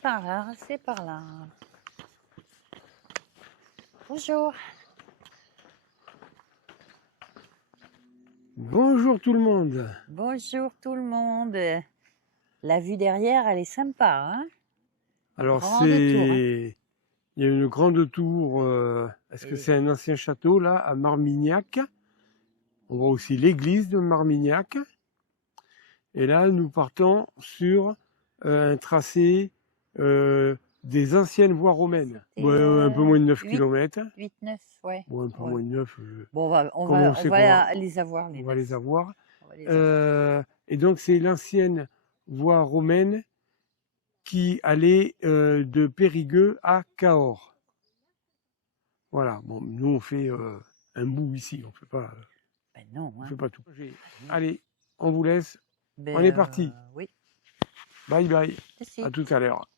par là, c'est par là. Bonjour. Bonjour tout le monde. Bonjour tout le monde. La vue derrière, elle est sympa, hein? Alors Grande tour, hein. il y a une grande tour, est-ce que c'est un ancien château là, à Marmignac? On voit aussi l'église de Marmignac. Et là, nous partons sur un tracé des anciennes voies romaines. Ouais, un peu moins de 9 km. 8-9, ouais. Bon, un peu Ouais. moins de 9. Bon, on va les avoir, On les va 9. les avoir. On va les avoir. Et donc, c'est l'ancienne voie romaine qui allait de Périgueux à Cahors. Voilà. Bon, nous, on fait un bout ici. On fait pas, Ben non, on hein. fait pas tout. Allez, on vous laisse. Ben, On est parti. Oui. Bye bye. Merci. À tout à l'heure.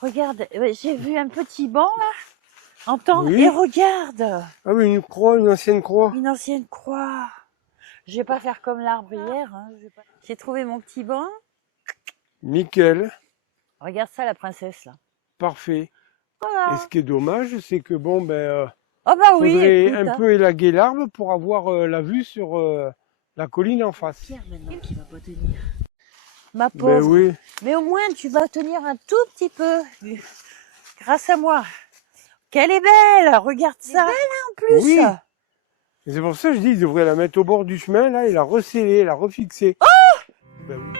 Regarde, j'ai vu un petit banc là, entends, Oui. et regarde, Ah oui, une croix, une ancienne croix. une ancienne croix. Je vais pas faire comme l'arbre hier, hein. J'ai trouvé mon petit banc. Nickel. Regarde ça, la princesse là. Parfait. Voilà. Et ce qui est dommage, c'est que bon, ben, Oh bah oui, faudrait écoute, un hein. peu élaguer l'arbre pour avoir la vue sur la colline en face. Pierre maintenant qui va pas tenir. Ma Ben pauvre. oui. Mais au moins tu vas tenir un tout petit peu, grâce à moi. Qu'elle est belle, regarde ça. Elle est belle hein, en plus. Oui. Et c'est pour ça que je dis, ils devraient la mettre au bord du chemin là et la resceller, la refixer. Oh Ben oui.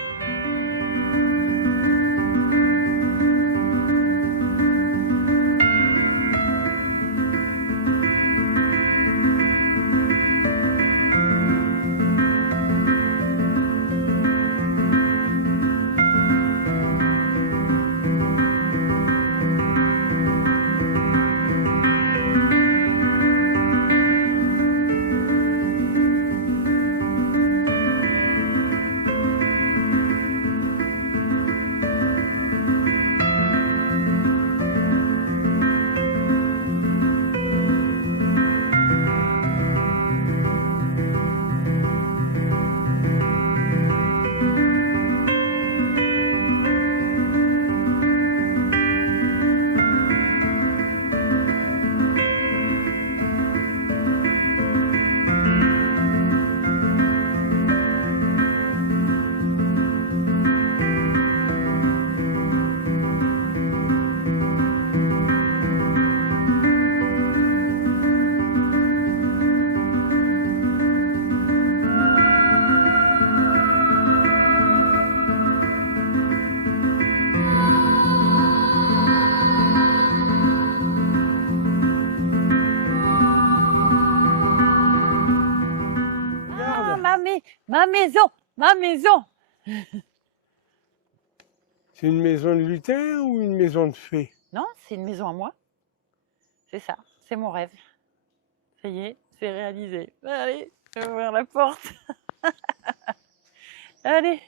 Ma maison. C'est une maison de lutin ou une maison de fées? Non, c'est une maison à moi. C'est ça, c'est mon rêve. Ça y est, c'est réalisé. Allez, je vais ouvrir la porte. Allez,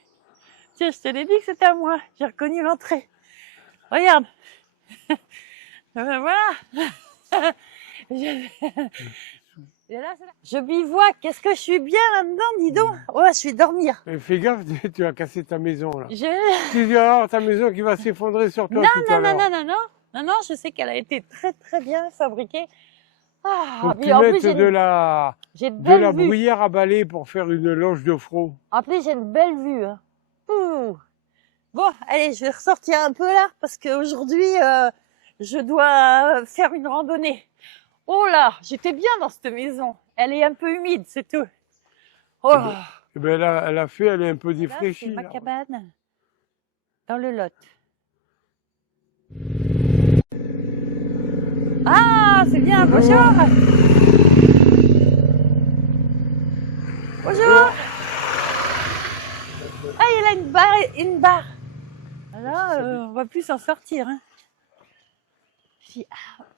tiens, je te l'ai dit que c'était à moi. J'ai reconnu l'entrée. Regarde. Voilà. Je bivouac, qu'est-ce que je suis bien là-dedans, dis donc. Oh, je vais dormir. Mais fais gaffe, tu vas casser ta maison là. Je... Tu dis alors ta maison qui va s'effondrer sur toi tout à l'heure. Non, je sais qu'elle a été très très bien fabriquée. Ah, Faut que mais tu en mettes plus, de la vue. bruyère à balai pour faire une loge de froid. En plus, j'ai une belle vue. Hein. Ouh. Bon, allez, je vais ressortir un peu là parce qu'aujourd'hui, je dois faire une randonnée. Oh là, j'étais bien dans cette maison. Elle est un peu humide, c'est tout. Oh. Eh ben, elle a fait, elle est un peu défraîchie. C'est ma cabane dans le Lot. Ah, c'est bien, bonjour. Bonjour. Ah, il y a une barre. Là, on va plus s'en sortir. Hein.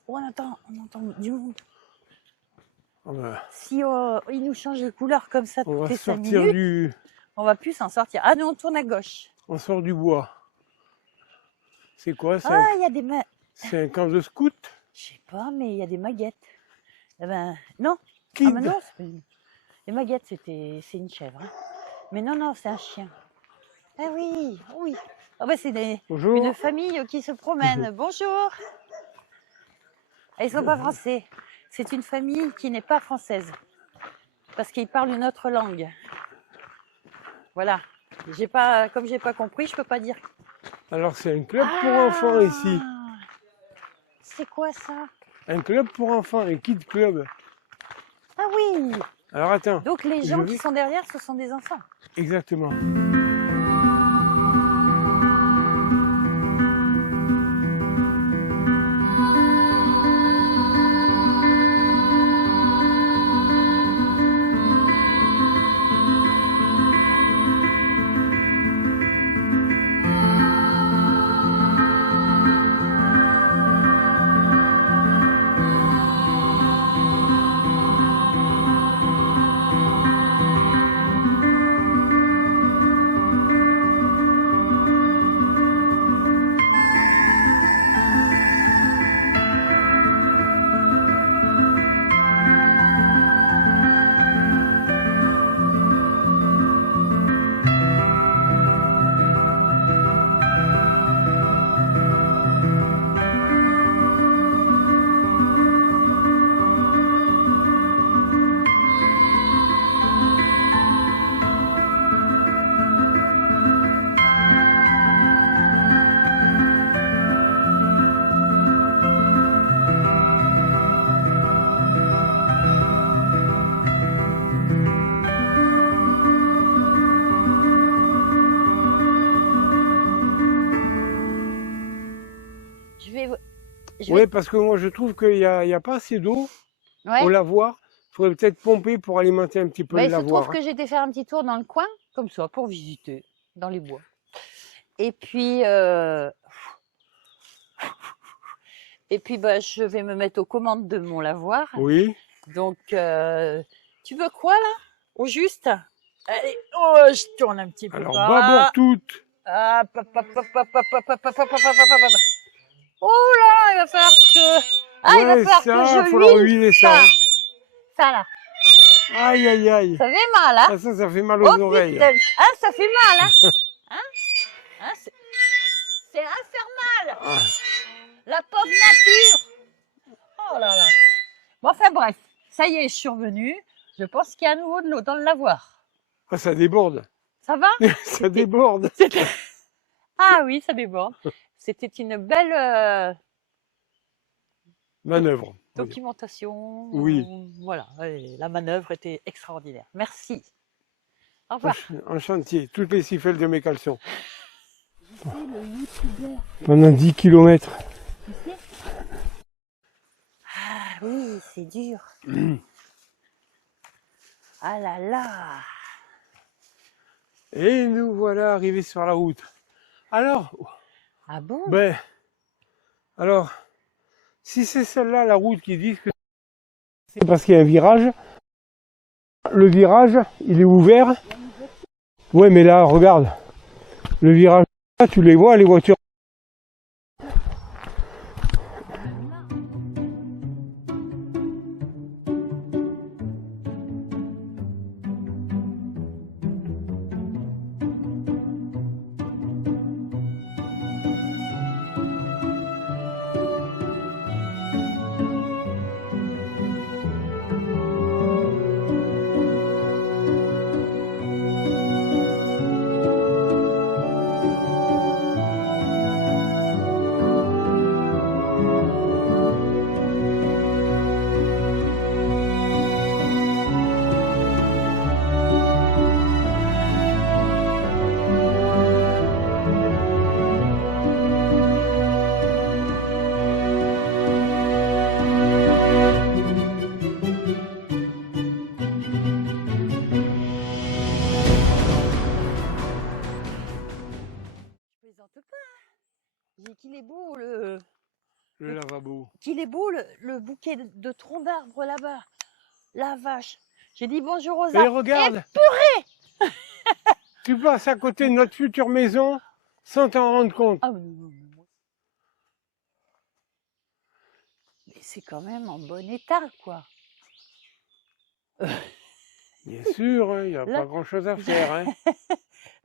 On entend du monde. Ah ben, Si il nous change de couleur comme ça on toutes va les 5 sortir minutes, on va plus s'en sortir. Ah, nous, on tourne à gauche. on sort du bois. C'est quoi ça? Ah, il y a des C'est un camp de scout? Je sais pas, mais il y a des maguettes. Eh ben, non. Kid. Ah, mais non, les maguettes, c'est une chèvre. Hein. Mais non, c'est un chien. Ah oui, oui. Ah ben, c'est Bonjour. une famille qui se promène. Bonjour. Ah, ils sont pas français. C'est une famille qui n'est pas française. Parce qu'ils parlent une autre langue. Voilà. Comme j'ai pas compris, je peux pas dire. Alors c'est un club pour enfants ici. C'est quoi ça? Un club pour enfants, un kid club. Ah oui. Alors attends. Donc les gens qui sont derrière, ce sont des enfants. Exactement. Oui, parce que moi je trouve qu'il n'y a pas assez d'eau au lavoir. Il faudrait peut-être pomper pour alimenter un petit peu le lavoir. Il se trouve que j'étais faire un petit tour dans le coin, comme ça, pour visiter, dans les bois. Et puis, je vais me mettre aux commandes de mon lavoir. Oui. Donc, tu veux quoi là? Au juste? Allez, je tourne un petit peu. Alors, bâbord toute. Oh là, il va falloir que... Ah, il va falloir que je huile ça. Ça là. Aïe, aïe, aïe. Ça fait mal, hein? Ça fait mal aux oreilles. Putain. Ah, ça fait mal, hein? C'est infernal. La pauvre nature. Oh là là. Bon, enfin bref, ça y est, je suis revenue. Je pense qu'il y a à nouveau de l'eau dans le lavoir. Ah, ça déborde. Ça va? Ça déborde. Ah oui, ça déborde. C'était une belle manœuvre. Documentation. Oui. Voilà, la manœuvre était extraordinaire. Merci. Au revoir. En chantier, toutes les siffelles de mes caleçons. Pendant 10 km. Ah oui, c'est dur. Ah là là. Et nous voilà arrivés sur la route. Alors, ah bon? Alors, si c'est celle-là la route qui dit que c'est parce qu'il y a un virage, le virage, il est ouvert. Ouais, mais là, regarde, le virage, là, tu les vois, les voitures. plaisante pas. J'ai dit qu'il est beau le lavabo. qu'il est beau le bouquet de troncs d'arbres là-bas. La vache. J'ai dit bonjour aux Et arbres. regarde, tu passes à côté de notre future maison sans t'en rendre compte. Ah non. Mais c'est quand même en bon état, quoi. Bien sûr, il n'y a Là- pas grand-chose à faire. Hein.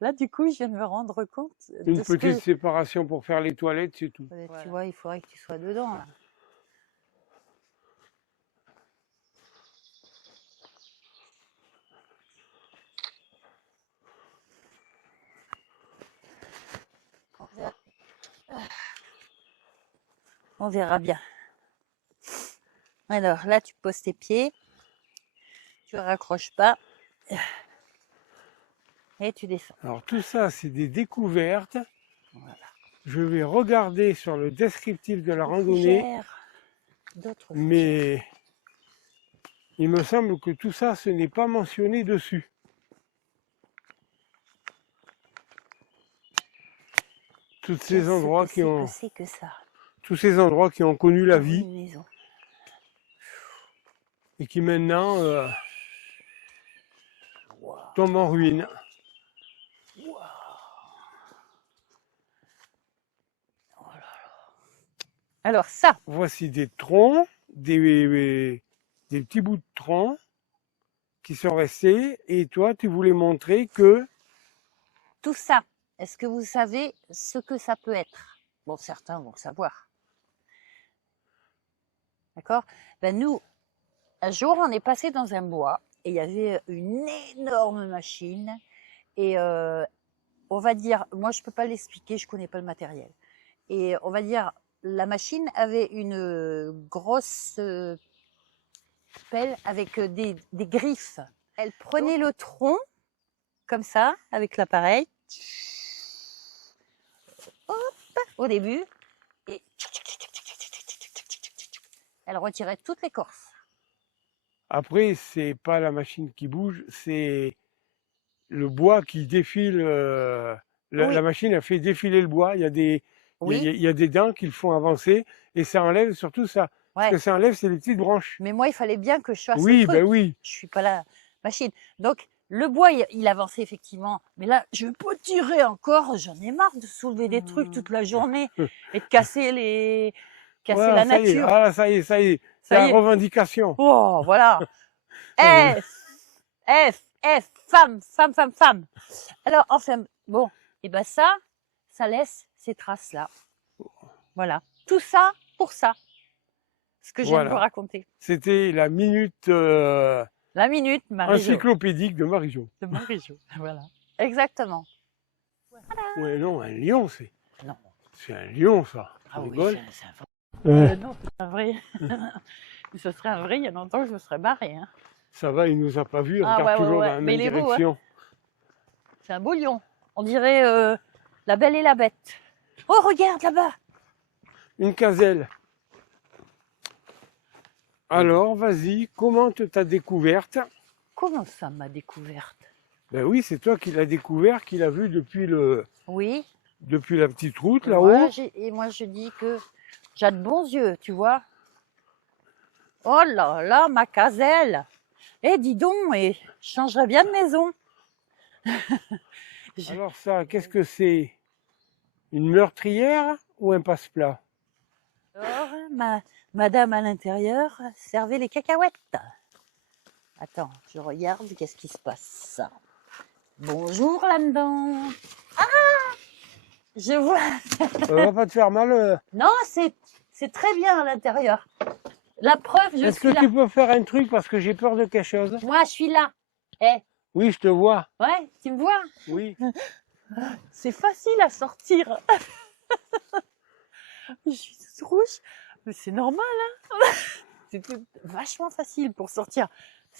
Là, du coup, je viens de me rendre compte de Une ce que... petite séparation pour faire les toilettes, c'est tout. Voilà. Tu vois, il faudrait que tu sois dedans, là. On verra bien. Alors, là, tu poses tes pieds. Tu raccroches pas. Et tu descends. Alors tout ça, c'est des découvertes. Voilà. Je vais regarder sur le descriptif de la randonnée, D'autres mais il me semble que tout ça, ce n'est pas mentionné dessus. Tous ces endroits qui ont, c'est que ça. tous ces endroits qui ont connu la Dans vie une maison. et qui maintenant Wow. tombent en ruine. Wow. Oh là là. Alors ça, Voici des troncs, des petits bouts de troncs qui sont restés. Et toi, tu voulais montrer que tout ça, est-ce que vous savez ce que ça peut être? Bon, certains vont le savoir. D'accord? Ben nous, un jour, on est passé dans un bois et il y avait une énorme machine. Et on va dire, moi je peux pas l'expliquer, je connais pas le matériel. Et on va dire, la machine avait une grosse pelle avec des griffes. Elle prenait le tronc, comme ça, avec l'appareil. Hop, au début. Et elle retirait toute l'écorce. après, c'est pas la machine qui bouge, c'est le bois qui défile. Oui. La machine a fait défiler le bois. Il y a des, Oui, il y a des dents qui le font avancer et ça enlève surtout ça. Ce ouais. que ça enlève, c'est les petites branches. Mais moi, il fallait bien que je fasse Oui, le truc. ben oui. Je suis pas la machine. Donc, le bois, il avançait effectivement. Mais là, je peux tirer encore. J'en ai marre de soulever des trucs toute la journée et de casser Voilà, la ça y est. nature. Ah, ça y est, ça y est. C'est Ça la y est. revendication. Oh, voilà. F, femme. Alors, enfin, bon, et ben ça laisse ces traces-là. Voilà. Tout ça pour ça. Ce que je viens de vous Voilà. raconter. C'était la minute La minute, Marie-Jo. encyclopédique de Marie-Jo. De Marie-Jo. Voilà. Exactement. Ouais, non, un lion, c'est. Non. C'est un lion, ça. Ah Tu oui, rigoles c'est un vrai. Ouais. Non, c'est un vrai. Si ce serait un vrai, il y a longtemps que je me serais barré. Hein. Ça va, il nous a pas vus. Ah, Regarde ouais, toujours ouais. dans la Mais même il est beau, direction. C'est un beau lion. On dirait La Belle et la Bête. Oh, regarde là-bas. Une gazelle. Alors, vas-y, commente ta découverte. Comment ça, ma découverte? Ben oui, c'est toi qui l'as découvert, qui l'as vu depuis Oui. depuis la petite route Et là-haut. et moi, je dis que j'ai de bons yeux, tu vois. Oh là là, ma gazelle. Eh, dis donc, et je changerais bien de maison. Alors ça, qu'est-ce que c'est? Une meurtrière ou un passe-plat? Alors, madame à l'intérieur servait les cacahuètes. Attends, je regarde, qu'est-ce qui se passe? Bonjour là-dedans. Ah, je vois. Ça va pas te faire mal? Non, c'est très bien à l'intérieur. La preuve, je Est-ce suis que là. tu peux faire un truc parce que j'ai peur de quelque chose? Moi, je suis là. Eh, Oui, je te vois. ouais, tu me vois? Oui. C'est facile à sortir. Je suis toute rouge, mais c'est normal, hein. C'est vachement facile pour sortir.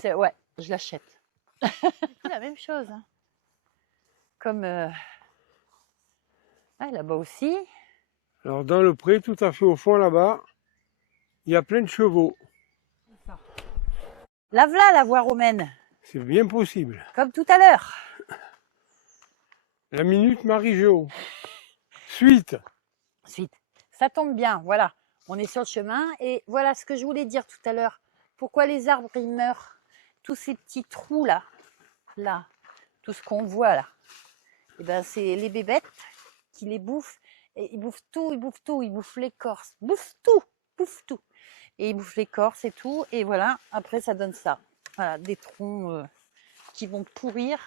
Ouais, je l'achète. C'est la même chose. Hein. Comme ouais, là-bas aussi. Alors dans le pré, tout à fait au fond là-bas, il y a plein de chevaux. La voilà la voie romaine, C'est bien possible. comme tout à l'heure. La minute Marie-Jo. Suite. Suite. Ça tombe bien, voilà. On est sur le chemin et voilà ce que je voulais dire tout à l'heure. Pourquoi les arbres, ils meurent? Tous ces petits trous là, tout ce qu'on voit là, et ben c'est les bébêtes qui les bouffent. Et ils bouffent tout, ils bouffent l'écorce, bouffent tout. Et ils bouffent l'écorce et tout. Et voilà, après ça donne ça. Voilà, des troncs qui vont pourrir.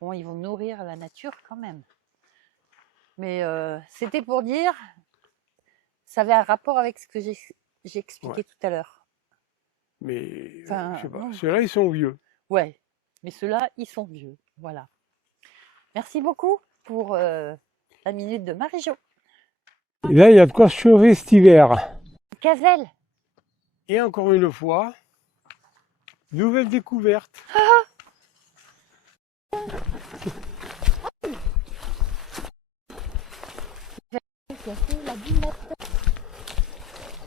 Bon, ils vont nourrir la nature quand même. Mais c'était pour dire, ça avait un rapport avec ce que j'ai expliqué tout à l'heure. Mais Enfin, je sais pas, non. ceux-là ils sont vieux. Ouais, mais ceux-là, ils sont vieux. Voilà. Merci beaucoup pour la minute de Marie-Jo. Et là il y a de quoi se chauffer cet hiver. Gazelle. Et encore une fois, nouvelle découverte.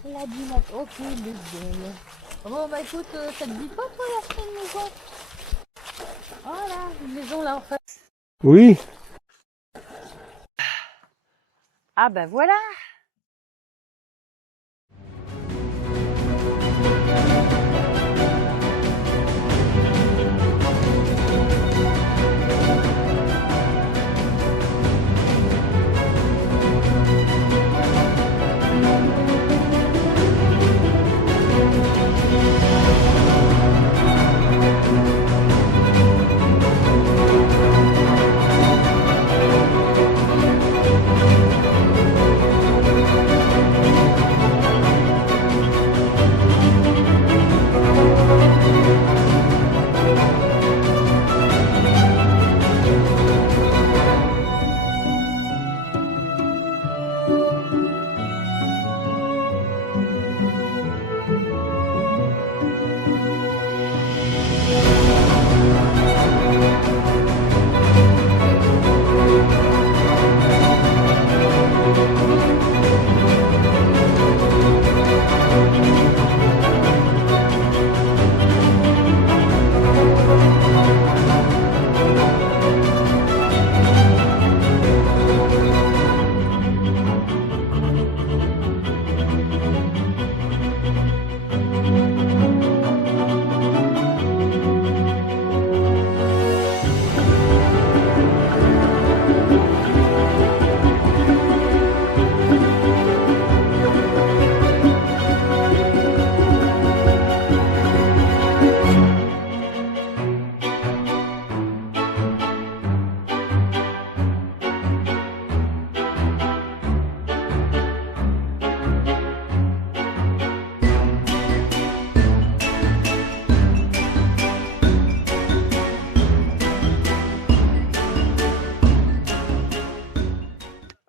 La dinette, ok, les belles. Bon, bah écoute, ça te dit pas, toi, d'acheter une maison? Voilà, une maison là en face. Oui. Ah, ben voilà.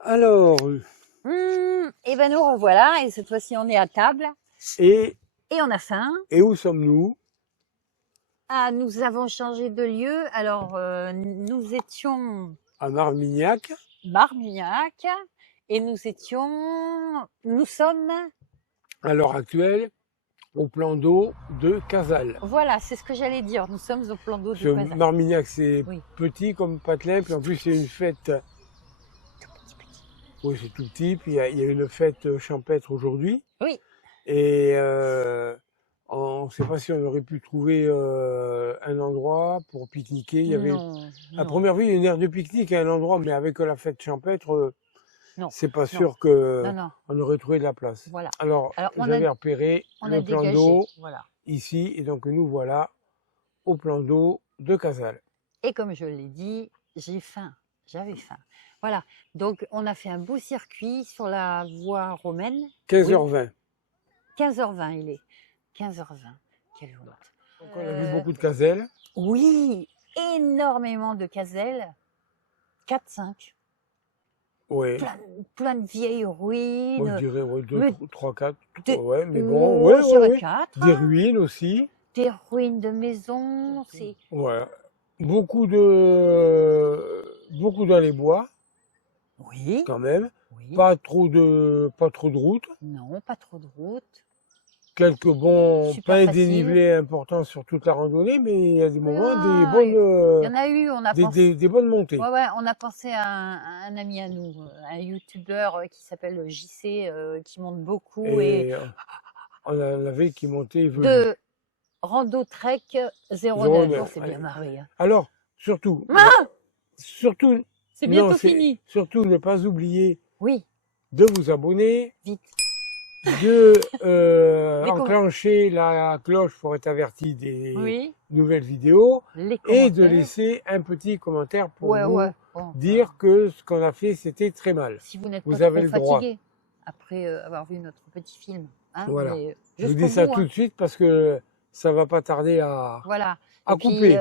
Alors, Et ben nous revoilà, et cette fois-ci on est à table, et et on a faim. où sommes-nous? Ah, nous avons changé de lieu, alors nous étions À Marmignac. Marmignac, et nous sommes, À l'heure actuelle, au plan d'eau de Casal. voilà, c'est ce que j'allais dire, nous sommes au plan d'eau Parce de que Casal. Marmignac, c'est Oui. petit comme Patelin, puis en plus c'est une fête. Oui, c'est tout petit, puis il y a une fête champêtre aujourd'hui. Oui. Et on ne sait pas si on aurait pu trouver un endroit pour pique-niquer. Il y avait, à première vue, il y a une aire de pique-nique à un endroit, mais avec la fête champêtre, c'est pas sûr qu'on aurait trouvé de la place. Voilà. Alors j'avais repéré le plan d'eau ici, et donc nous voilà au plan d'eau de Casal. Et comme je l'ai dit, j'ai faim, j'avais faim. Voilà, donc on a fait un beau circuit sur la voie romaine. 15h20. Oui. 15h20 il est. 15h20, quelle honte. Donc on a vu beaucoup de gazelles. Oui, énormément de gazelles. 4-5. Oui. Plein de vieilles ruines. Moi je dirais 2, 3, 4. Ouais, mais bon, ouais, je dirais 4. Des ruines aussi. Des ruines de maisons. Ouais. Beaucoup dans les bois. Oui. Quand même. Oui. Pas trop de route. Non, pas trop de route. quelques bons Super pas facile. dénivelés importants sur toute la randonnée, mais il y a des moments, des Ah, bonnes, il y en a eu, on a pensé. des bonnes montées. Ouais, on a pensé à un ami à nous, un youtubeur qui s'appelle JC, qui monte beaucoup et Et on en avait qui montaient velu. de Rando Trek 09. On 09, s'est bien allez. marré. Hein. Alors, surtout, Ah, surtout, c'est non, bientôt c'est fini. surtout ne pas oublier Oui, de vous abonner, vite. de Les com- enclencher la cloche pour être averti des Oui, nouvelles vidéos les et de commentaires. laisser un petit commentaire pour Ouais, vous ouais. Bon, dire que ce qu'on a fait, c'était très mal. si vous n'êtes Vous pas avez trop le droit. fatigué après avoir vu notre petit film. Hein, Voilà. mais Je vous jusqu'au dis ça bout. tout Hein. de suite parce que ça va pas tarder Voilà. à Et puis, couper.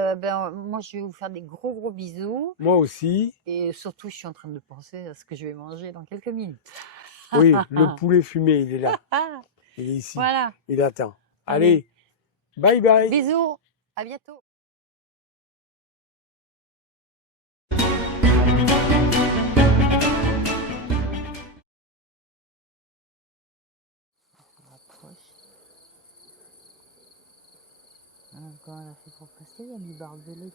moi, je vais vous faire des gros bisous. Moi aussi. Et surtout, je suis en train de penser à ce que je vais manger dans quelques minutes. Oui, le poulet fumé, il est là. Il est ici. Voilà. Il attend. Allez. Allez, bye bye. Bisous. À bientôt. On rapproche. Comment on a fait pour passer? Il y a du barbelé.